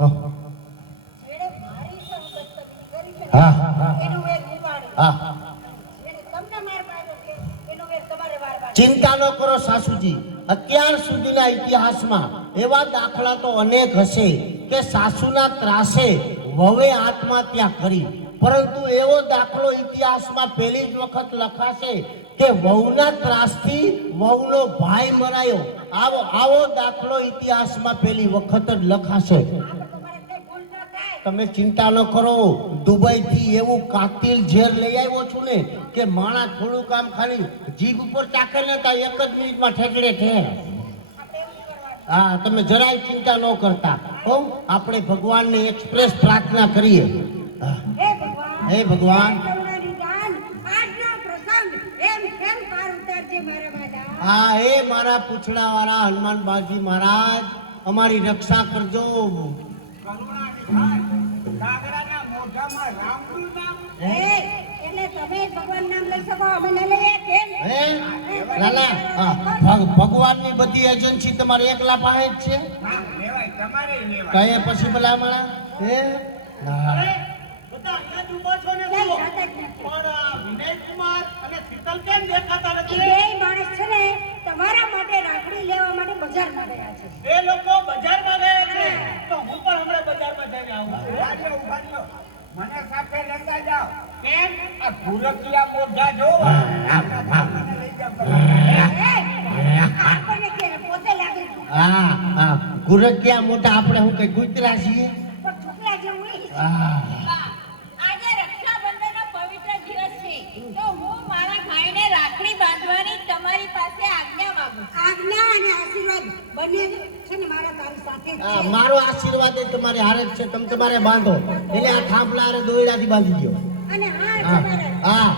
જેણે મારી સંગત કરી છે હા એનું વેર નિવાડો. હા જેણે તમને માર માર્યો છે એનું વેર તમારે વારવાનો. ચિંતા ન કરો સાસુજી, અત્યાર સુધીના ઇતિહાસમાં એવા દાખલા તો અનેક હશે કે સાસુના ત્રાસે વહુએ આત્મહત્યા કરી, પરંતુ એવો દાખલો ઇતિહાસમાં પહેલી જ વખત લખાશે કે વહુના ત્રાસથી વહુનો ભાઈ મરાયો. આવો દાખલો ઇતિહાસમાં પહેલી વખત જ લખાશે. તમારે કઈ ભૂલ ન થાય. તમે ચિંતા ન કરો, દુબઈથી એવું કાતિલ ઝેર લઈ આવ્યો છું ને કે માણા થોડું કામ ખાલી જીભ ઉપર ચાકે ને તા એક જ મિનિટમાં ઠેકડે ઠેર. હા, તમે જરાય ચિંતા ન કરતા હો. આપણે ભગવાનને એક્સપ્રેસ પ્રાર્થના કરીએ. હે ભગવાન, તમારી દાન આજનો પ્રસંગ એમ કેમ પાર ઉતારજે મારા વાલા. હા એ મારા પૂછડા વાળા હનુમાન બાજી મહારાજ, અમારી રક્ષા કરજો. એટલે તમે ભગવાન નામ લઈ શકો, અમે ન લઈએ કેમ? હે લાલા, ભગવાનની બધી એજન્સી તમારે એકલા પાસે જ છે? કઈ પછી ભલા મારા હે ના બધા અહીંયા જ ઊભા છો ને જુઓ. પણ વિનયકુમાર અને શીતલ કેમ દેખાતા એ નથી? બેય માણસ છે ને તમારા માટે રાખડી લેવા માટે બજારમાં ગયા છે. એ લોકો બજારમાં ગયા છે તો હું પણ હમણાં બજારમાં જઈને આવું છું. મને સાથે લેતા જાઓ. કેમ? આ ભૂરકિયા મોઢા જો આપણને કે પોતે લાગે છે. હા હા, ગુરકિયા મોટા આપણે હું કઈ કૂતરા છીએ? પણ છોકરા જેવું નહીં. હા આજે રક્ષાબંધનનો પવિત્ર દિવસ છે તો હું મારા ભાઈને રાખડી બાંધવાની તમારી પાસે આજ્ઞા માંગુ છું. આજ્ઞા અને આશીર્વાદ બંને છે ને મારા તારી સાથે જ હા, છે. મારો આશીર્વાદ એ તમારે હારે જ છે. તમે તમારે બાંધો એટલે આ થાંભલા હારે દોયડાથી બાંધી દો. અને હા હા તમારે હા,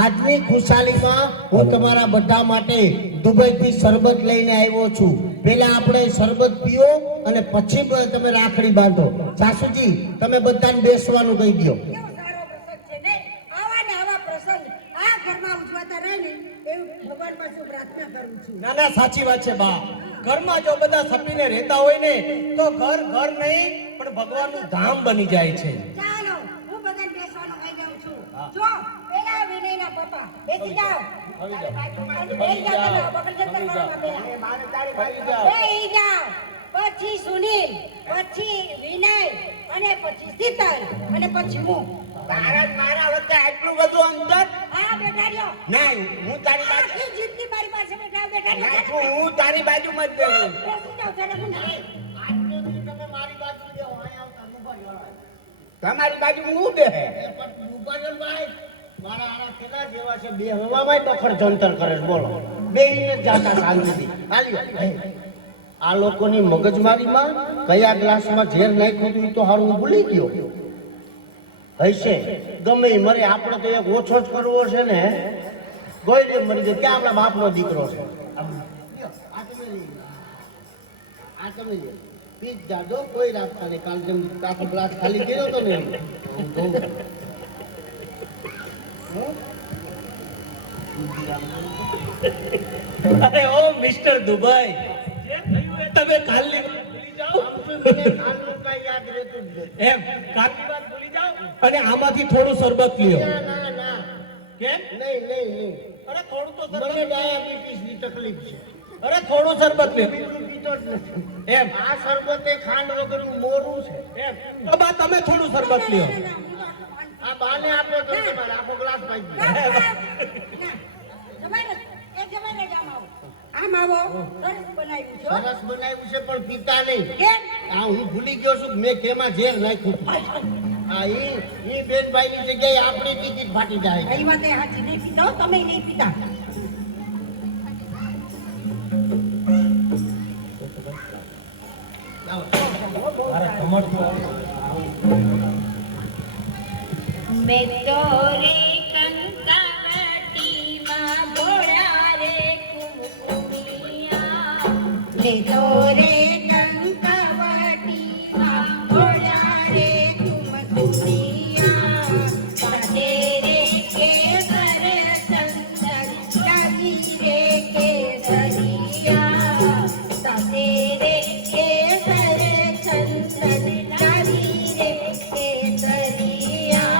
આજની ખુશાલીમાં હું તમારા બધા માટે દુબઈથી શરબત લઈને આવ્યો છું. પહેલા આપણે શરબત પીઓ અને પછી તમે રાખડી બાંધો. સાસુજી, તમે બધાને બેસવાનું કહી દો. કેવો સારો પ્રસંગ છે ને. આવા ને આવા પ્રસંગ આ ઘરમાં ઉજવાતા રહે ને એવું ભગવાન પાસે પ્રાર્થના કરું છું. ના ના, સાચી વાત છે બા. ઘરમાં જો બધા સપીને રહેતા હોય ને તો ઘર ઘર નહીં પણ ભગવાનનું ધામ બની જાય છે. ચાલો હું બધાને બેસવાનું કહી દઉં છું. જો પેલા વિનયના પપ્પા બેસી જાઓ. બેસી જાઓ તમે, બકલ જંતર મારવા પેલા. મારે તારી બાજુ બેસી જાઓ. પછી સુનિલ, પછી વિનય અને પછી શીતલ અને પછી હું. તારા જ મારા વચ્ચે આટલું બધું અંતર હા બેઠા રહ્યો. નહીં. હું તારી બાજુ આખી જિંદગી મારી પાસે બેઠા બેઠા રહ્યો. હું તારી બાજુમાં જ બેઠું. બેસી જાઓ ચાલો હું નહીં. તમે મારી બાજુ બેહો, અહીંયા આવતા ઊભા રહો. તમારી બાજુ હું બે એ પણ ઊભા રહો ભાઈ. મારા આના કેટલા જેવા છે, બે હવામાં બખર જંતર કરે છે. બોલો, બેહીને જ જાતા શાંતિથી. હાલ્યો. આ લોકોની મગજમારીમાં કયા ગ્લાસમાં ઝેર નાખ્યું હતું એ તો હારું હું ભૂલી ગયો. હશે ગમે ઈ મરે, આપણે તો એક ઓછો જ કરવો છે ને. ગોઈ મરી ગયો, ક્યાં આપણા બાપનો દીકરો છે. આ તમે લ્યો. પીજ જાદો કોઈ રાખતા નહીં. કાલ જેમ આખો ગ્લાસ ખાલી કર્યો હતો ને એમ. અરે ઓ મિસ્ટર દુબઈ, જે થયું એ તમે કાલની વાત ભૂલી જાઓ. કાલનું કાંઈ યાદ રહેતું જ નથી. એમ કાલની વાત ભૂલી જાઓ અને આમાંથી થોડું શરબત લ્યો. ના ના ના, કેમ? નહીં નહીં નહીં. અરે થોડું તો મને શરબત. ડાયાબિટીસની તકલીફ છે. અરે થોડું શરબત લ્યો. બીજું પીતો જ નથી. એમ આ શરબતે ખાંડ વગરનું મોરું છે. એમ તો બા તમે થોડું શરબત લ્યો. આ બાને આપો તો તમારે આખો ગ્લાસ પાઈ દે. આમ આવો સરસ બનાવ્યું છે. સરસ બનાવ્યું છે પણ પીતા નહીં. કેમ? આ હું ભૂલી ગયો છું કે મેં કેમાં ઝેર નાખ્યું હતું. આ ઈ બેનભાઈની જગ્યાએ આપણી ટિકિટ ફાટી જાય. કઈ વાતે હાચી નહીં પીતા હો, તમે નહીં પીતા. મેં તો રે કંકાવટીમાં ભોળા રે કુમકુમિયા. મેં તો રે કંકાવટીમાં ભોળા રે કુમકુમિયા. સાથે રે કેસર ચંદન ચાલી રે કેસરિયા. સાથે રે કેસર ચંદન તારી રે કેસરિયા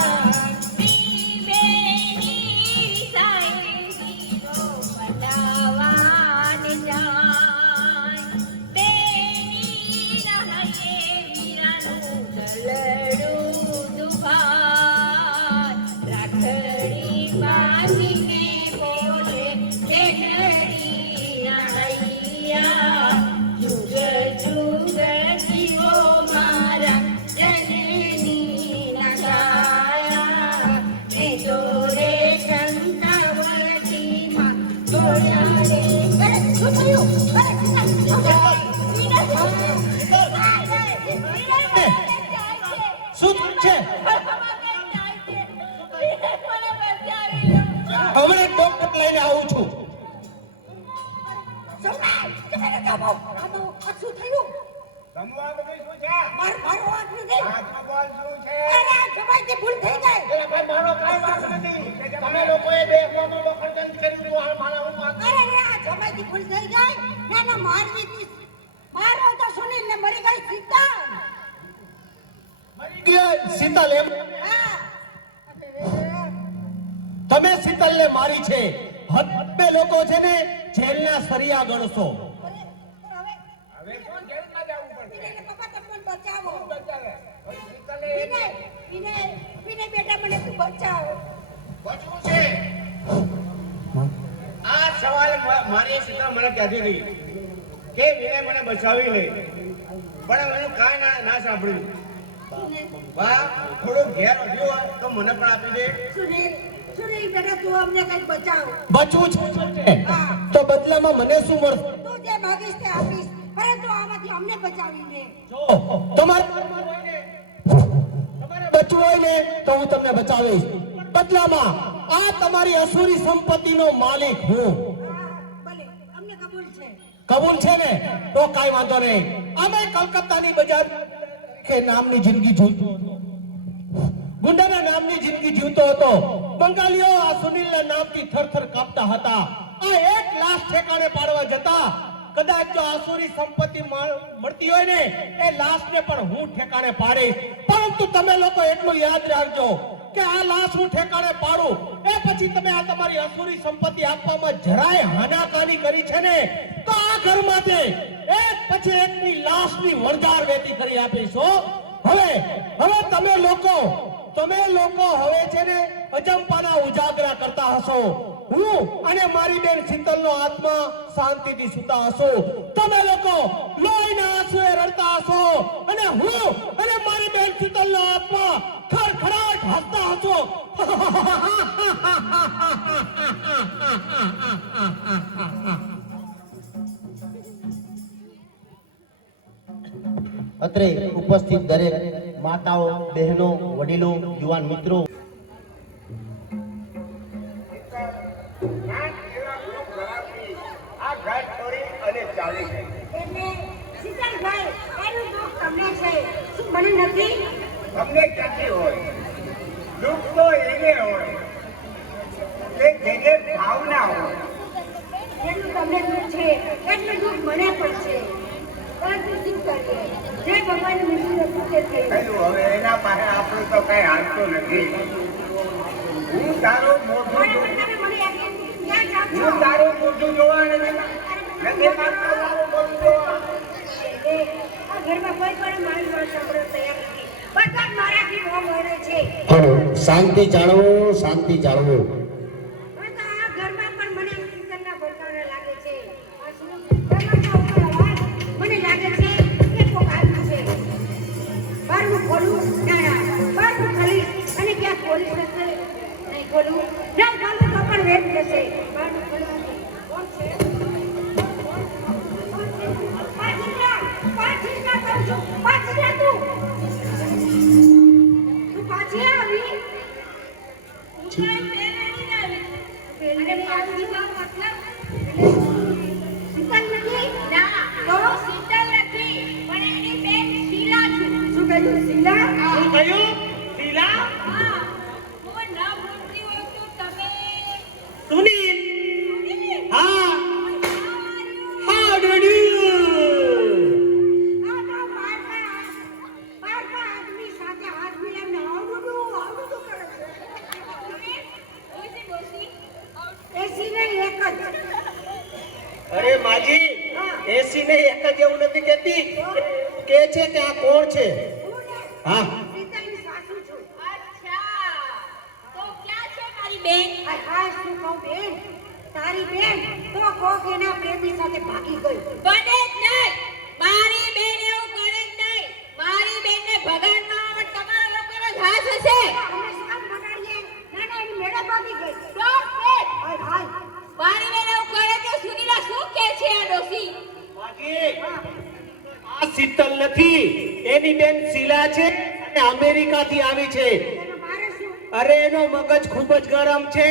શું છે હમણાં ડોક્ટર લઈને આવું છું. શું થયું જમવા બધું શું છે મારો હાથ નથી હાથમાં બોલ શું છે અરે સમયથી ભૂલ થઈ જાય એટલે ભાઈ મારો કાંઈ વાંક નથી. તમે લોકોએ બે હવામાં વખતન કર્યું હતું, હાલ મારા હું વાંક અરે રે આ સમયથી ભૂલ થઈ જાય ના ના મારવી હતી. મારો તો સુનિલ ને મરી ગઈ સીતા મરી ગયા શીતલ એમ હા તમે શીતલને મારી છે. હત્તે લોકો છે ને જેલના સરિયા ગણશો. હવે શું જેલમાં જવું પડશે વિનયને પપ્પા તમને બચાવો બચાવે હવે શીતલે વિનય બેટા મને તું બચાવો બચવું છે. આ સવાલ મારી સીતા મને ક્યાંથી રહી કે વિનય મને બચાવી લે, પણ એનું કાંઈ ના સાંભળ્યું. બા થોડું ઘેર વધ્યું હોય તો મને પણ આપી દે. સુનિલ સુનિલ બેટા તું અમને કઈ બચાવ બચવું છે તો બદલામાં મને શું મળશે? તું જે માગીશ તે આપીશ પરંતુ આમાંથી અમને બચાવી દે જો તમારે બચવું હોય ને તો હું તમને બચાવીશ. બદલામાં આ તમારી અસુરી સંપત્તિનો માલિક હું. ભલે અમને કબૂલ છે કબૂલ છે ને તો કાઈ વાંધો નહીં. અમે કલકત્તાની બજાર કે નામની જિંદગી જીવતો હતો, ગુંડાના નામની જિંદગી જીવતો હતો. બંગાળીઓ આ સુનિલના નામથી થરથર કાપતા હતા. આ એક લાશ ઠેકાણે પાડવા જતા કદાચ જો આસુરી સંપત્તિ મળતી હોય ને એ લાશને પણ હું ઠેકાણે પાડીશ. પરંતુ તમે લોકો એટલું યાદ રાખજો કે આ લાશ હું ઠેકાણે પાડું એ પછી તમે આ તમારી અસુરી સંપત્તિ આપવામાં જરાય હાનાકાની કરી છે ને તો આ ઘરમાંથી એક પછી એકની લાશની વણઝાર વેતી કરી આપીશ હો. હવે તમે લોકો હવે છે ને અજંપાના ઉજાગરા કરતા હશો. હું અને મારી બેન શીતલનો આત્મા શાંતિથી સૂતા હશો. તમે લોકો લોહીના આંસુએ રડતા હશો અને હું અને મારી બેન શીતલનો આત્મા ખડખડાટ હસતા હશો. અત્રે ઉપસ્થિત દરેક માતાઓ, બહેનો, વડીલો, યુવાન મિત્રો, આ ઘર છોડી અને ચાલી ગઈ એટલે શીતલભાઈ એનું દુઃખ તમને છે શું મને નથી તમને ક્યાંથી હોય દુઃખ તો એને હોય કે જેને ભાવના હોય જેટલું તમને દુઃખ છે એટલું દુઃખ મને પણ છે પરંતુ શું કરીએ જે ભગવાન મિશ્ર હતું તે થઈ કયું હવે એના પાસે આપણું તો કઈ હાલતું નથી હું તારું મોઢું હું તારું મોઢું જોવા નથી માંગતો તારું મોઢું જોવા આ ઘરમાં કોઈ પણ મારી વાત સાંભળવા તૈયાર નથી બધા જ મારાથી મોહ મળે છે શાંતિ જાળવો, શાંતિ જાળવો. હવે તો આ ઘરમાં પણ મને શીતલના ભડકારા લાગે છે આ શું દરવાજા ઉપર અવાજ મને લાગે છે કે કોક આવ્યું છે બારનું ખોલું ના બારનું ખોલી અને ક્યાં પોલીસ હશે નહીં ખોલું ના ખોલું તો પણ વેચ જશે બારનું ખોલવાનું કોણ છે પાછી કહું છું પાછી જા તું પાછી આવી પેલી આવી મતલબ શીતલ નથી ના તો શીતલ નથી પણ એની બેન શીલા છું. શું કહ્યું શીલા શું કહ્યું? શીલા? હા હું ન ભૂલતી હોય તો તમે સુનિલ? હા How do you do? આ તો મારા છે કે આ કોણ છે? હું ને હા શીતલની સાસુ છું. અચ્છા તો ક્યાં છે મારી બેન? આ ખાસ શું કહું બેન, તારી બેન તો કોક એના પ્રેમી સાથે ભાગી ગઈ. બને જ નહીં. મારી બેન એવું કરે જ નહીં. મારી બેનને ભગાડવામાં તમારા લોકોનો જ હાથ હશે. અમે સામ બગાડીએ. ના ના, એની મેળે ભાગી ગઈ. Stop it! હાય હાય. મારી બેન એવું કરે તો સુનીલા શું કહે છે આ ડોસી? આ શીતલ નથી, એની બેન શીલા છે અને અમેરિકાથી આવી છે. એનો મારે શું? અરે એનો મગજ ખૂબ જ ગરમ છે.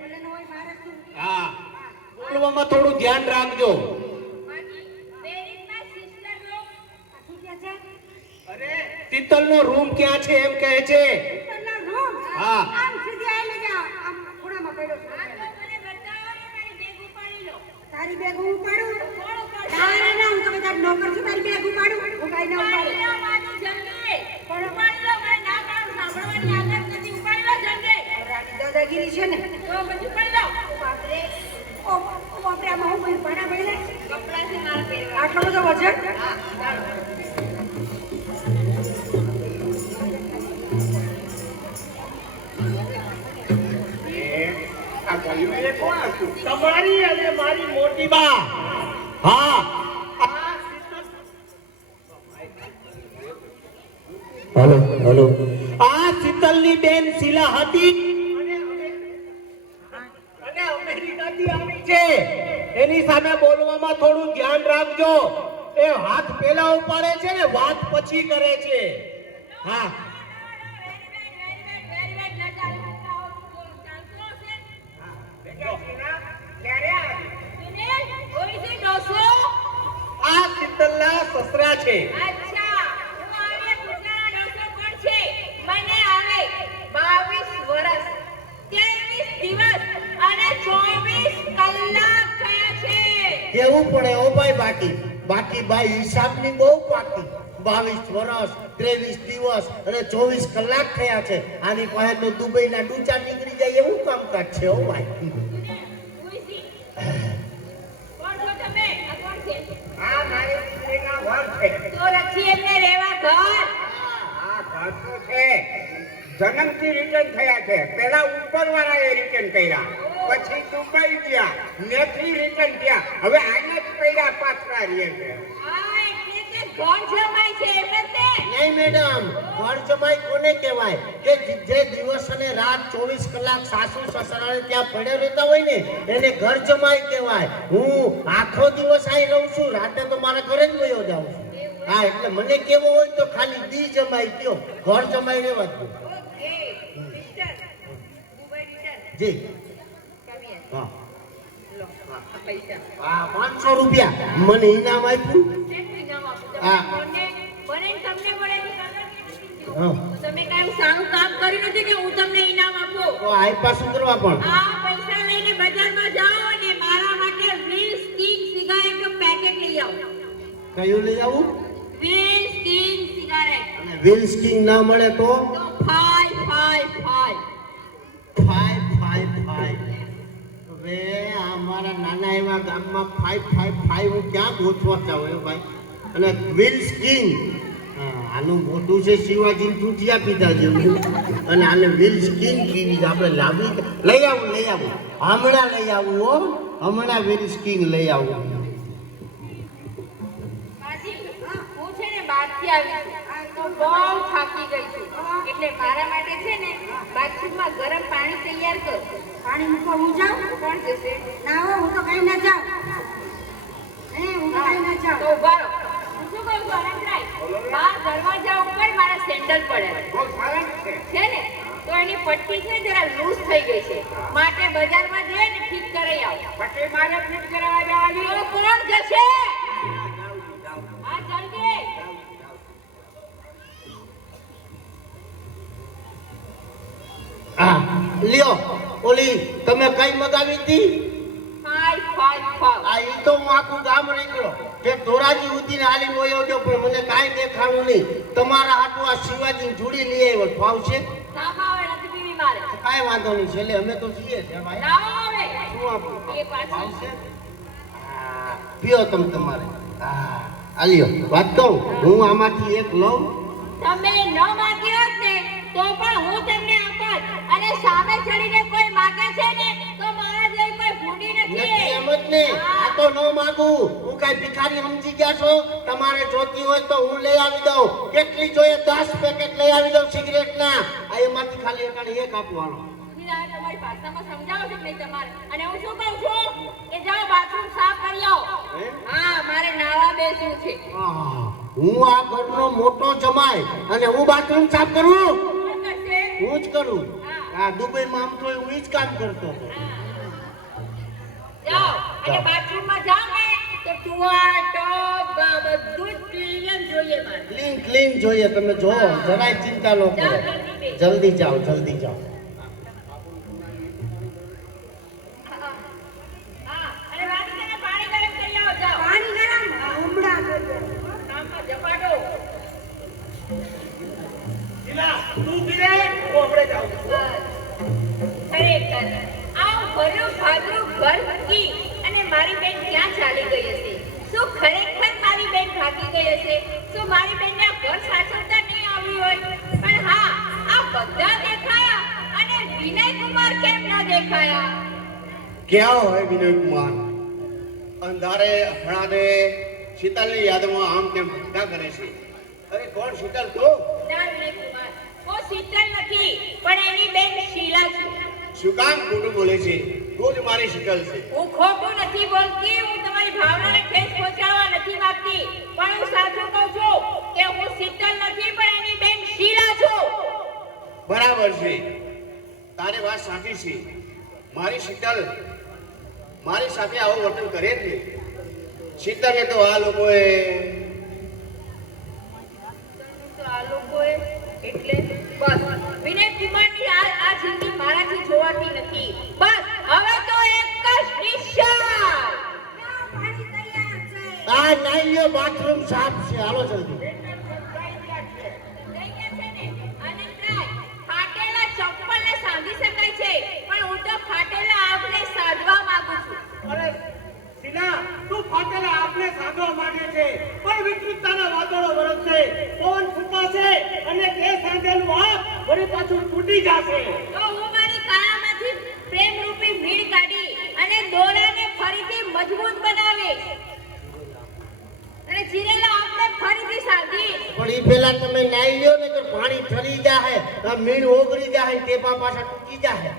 ભલે ન હોય, મારે શું? હા બોલવામાં થોડું ધ્યાન રાખજો. Where is my sister room? આ શું કહે છે? અરે શીતલનો રૂમ ક્યાં છે એમ કહે છે. શીતલના રૂમ? હા. આમ સીધી આવીને કે આમ ખૂણામાં પડ્યો છે. આ તો મને બતાવો ને મારી બેગ ઉપાડી લો. તારી બેગ હું ઉપાડું? કોણ ઉપાડશે? ના ના, હું તો તારી નોકર છું, તારી બેગ ઉપાડું? હું કાંઈ ના ઉપાડી ઉપાડું. લો મારી જલ્દી. ઉપાડી લો, મારે ના કામ સાંભળવાની આદત નથી. ઉપાડી લો જલ્દી. રાની દાદાગીરી છે ને. તો પછી ઉપાડી લો. બાપરે. ઓ બાપરે, આમાં હું બધું પાણા ભરી લે. કપડાં છે મારા પહેરવા. આટલો બધો વજન? હા, ચાલો. આ ગયું એ કોણ હતું? તમારી અને મારી મોટી બા. હા હલો હલો. આ શીતલની બેન શીલા હતી અને અમેરિકાથી આવી છે. એની સામે બોલવામાં થોડું ધ્યાન રાખજો. એ હાથ પેલા ઉપાડે છે ને વાત પછી કરે છે. હા ક્યારે આવી? આ શીતલના સસરા છે. કેવું પડે ઓ ભાઈ બાકી બાકી ભાઈ હિસાબની બહુ પાકી. 22 વર્ષ 23 દિવસ અને 24 કલાક થયા છે. આની પાસે તો દુબઈના ડૂચા નીકળી જાય એવું કામકાજ છે ઓ ભાઈ. આ મારી દીકરીના વર છે. આ ઘર તો છે. જન્મથી રિટર્ન થયા છે. પહેલા ઉપરવાળાએ રિટર્ન કર્યા, પછી દુબઈ ગયા, નેથી રિટર્ન થયા, હવે આને જ પડ્યા પાછળ રહે છે. નહીં મેડમ, ઘર જમાઈ કોને કહેવાય કે જે દિવસ અને રાત 24 કલાક સાસુ સસરાને ત્યાં પડ્યા રહેતા હોય ને એને ઘર જમાઈ કહેવાય. હું આખો દિવસ અહીં રહું છું, રાતે તો મારા ઘરે જ વયો જાઉં છું. હા એટલે મને કેવો હોય તો ખાલી દી જમાઈ કયો, ઘર જમાઈ રહેવા દો. જી હા હા 500 રૂપિયા મને ઇનામ આપ્યું. હા. હા તમે કઈ સારું કામ કર્યું નથી કે હું તમને ઇનામ આપું. તો આઈપા સુધરવા પણ આ પૈસા લઈને બજારમાં જાઓ અને મારા માટે 20 કિંગ સિગારેટનું પેકેટ લઈ આવો. કયું લઈ આવું? 20 કિંગ સિગારેટ. અને વ્હીલ્સ કિંગ ના મળે તો તો 555. 555. હવે આ મારા નાના એવા ગામમાં 555 હું ક્યાં ગોઠવા જાઉં એ ભાઈ. અને વ્હીલ્સ કિંગ આનું મોટું છે શિવાજી ચૂંટિયા પીધા જેવું અને આને વ્હીલ્સ કિંગ કીધી આપણે લાવી લઈ આવું હમણાં લઈ આવું હો હમણાં વ્હીલ્સ કિંગ લઈ આવું. માસી, હું છે ને બહારથી આવી છું. તો બહુ થાકી ગઈ છું. એટલે મારા માટે છે ને બાથરૂમમાં ગરમ પાણી તૈયાર કર. પાણી મૂકવા હું જાઉં? કોણ જશે? ના હો, હું તો કાંઈ ના જાઉં. હું તો કાંઈ ના તો જાઉં. ઉભા રહો. હું શું કહું છું, અનંતરાય? બહાર દરવાજા ઉપર મારા સેન્ડલ પડ્યા બહુ સરસ છે. છે ને, તો એની પટ્ટી છે ને જરા લૂઝ થઈ ગઈ છે. માટે બજારમાં જઈને ઠીક કરાઈ આવો. પછી મારે ફિટ કરાવવા જવાની. તો કોણ જશે? હા, જલ્દી. હા લ્યો ઓલી તમે કઈ મગાવી હતી? 555. આ ઈ તો હું આખું ગામ નીકળો કે ધોરાજી ઉતીને હાલી મોયો ગયો પણ મને કાંઈ દેખાણું નહીં. તમારા હાટુ આ શિવાજી જોડી લઈ આવ્યો ફાવશે? ના ભાવે નથી પીવી મારે. કાંઈ વાંધો નહીં છેલ્લે અમે તો છીએ છે ભાઈ. ના ભાવે. શું આપું? એ પાછી. ફાવશે? હા, પીઓ તમે તમારે. હા આલ્યો વાત કહું, હું આમાંથી એક લઉં. તમે ન માંગ્યો હોત ને તો પણ હું તમને આપત. અને સામે ચડીને કોઈ માંગે છે ને તો મારા જેવી કોઈ ભૂંડી નથી નથી. એમ જ ને, આ તો ન માગું. હું કાંઈ ભિખારી સમજી ગયા છો? તમારે જોતી હોય તો હું લઈ આવી દઉં. કેટલી જોઈએ 10 પેકેટ લઈ આવી દઉં સિગરેટના. આ એમાંથી ખાલી એક આપવાનો. તમારી ભાષામાં સમજાવો છો કે નહીં તમારે? અને હું શું કહું છું કે જાઓ બાથરૂમ સાફ કરી આવો. હા, મારે નાવા બેસવું છે. આહ, હું આ ઘરનો મોટો જમાઈ અને હું બાથરૂમ સાફ કરું? કોણ કરશે? હું જ કરું. આ દુબઈમાં આમ તો હું જ કામ કરતો હતો. જાઓ અને બાથરૂમમાં જાઓ ને તો ટુવાલ ટોપ બધું જ ક્લીન જોઈએ મારે. ક્લીન જોઈએ. તમે જો જરાય ચિંતા ન કરો. જલ્દી જાઓ, જલ્દી જાઓ. હા, અને વાટીને પાણી ગરમ કરી આવો. જાઓ. પાણી ગરમ હમણાં કરજો. કામમાં ઝપાટો. ખરેખર આ ભર્યું ભાગરું ઘર મૂકી અને મારી બેન ક્યાં ચાલી ગઈ હશે? શું ખરેખર મારી બેન ભાગી ગઈ હશે? શું મારી બેનને આ ઘર સાચવતા નહીં આવી હોય? પણ હા, આ બધા દેખાયા અને વિનય કુમાર કેમ ન દેખાયા? ક્યાં હોય વિનય કુમાર? અંધારે અફડાદે શીતલની યાદમાં આમ તેમ ભટકા કરે છે. અરે કોણ શીતલ તું? ના વિનય કુમાર, હું શીતલ નથી પણ એની બેન શીલા છું. શું કામ ખોટું બોલે છે? તું જ મારી શીતલ છે. હું ખોટું નથી બોલતી. હું તમારી ભાવનાને ઠેસ પહોંચાડવા નથી માંગતી. પણ હું સાચું કહું છું કે હું શીતલ નથી પણ એની બેન શીલા છું. બરાબર છે, તારી વાત સાચી છે. મારી શીતલ મારી સાથે આવું વર્તન કરે જ નહીં. શીતલે તો આ લોકોએ તો આ લોકોએ એટલે બસ વિનય કુમારની આ જિંદગી મારાથી જોવાતી નથી. બસ હવે તો એક જ નિશાન. પાણી તૈયાર છે. આ નાઈ લ્યો, બાથરૂમ સાફ છે. હાલો જલ્દી. થઈ ગયા છે ને? આનંદરાય, ફાટેલા ચપ્પલને સાંધી શકાય છે પણ હું તો ફાટેલા આગને સાધવા માંગુ છું. અરે સીના, તું ફાટેલા આપને સાધવા માંગે છે પણ વિકૃતતાના વાદળો વરસશે, પવન ફૂંકાશે અને તે સાંધેલું આપ વળી પાછું તૂટી જશે. તો હું મારી કાળામાંથી પ્રેમરૂપી ભીડ કાઢી અને દોરાને ફરીથી મજબૂત બનાવીશ અને ચીરેલા આપને ફરીથી સાધીશ. પણ ઈ પેલા તમે નાઈ લ્યો ને તો પાણી ઠરી જાહે, આ મીણ ઓગળી જાહે, ટેપા પાછા તૂટી જાહે.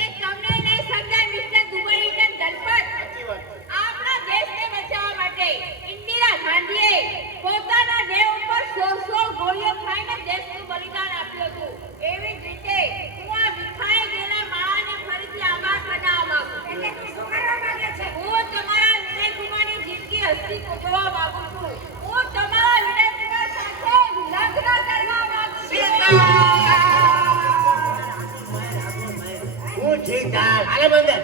એ તમને નહીં સમજાય મિસ્ટર દુબઈટન દલપત. આપણા દેશને બચાવવા માટે ઇન્દિરા ગાંધીએ પોતાના દેહ ઉપર 16 ગોળીઓ ખાઈને દેશનું બલિદાન આપ્યું હતું. એવી જ રીતે હું આ વિખાઈ ગયેલા માળાને ફરીથી આબાદ બનાવવા માંગુ છું. એટલે તું શું કરવા માંગે છે? હું તમારા વિનય કુમારની જિંદગી હસ્તી કૂદવા માંગુ છું. હું તમારા વિનય કુમાર સાથે લગ્ન કરવા માંગુ છું. હું ઠીક હાલે બંદર.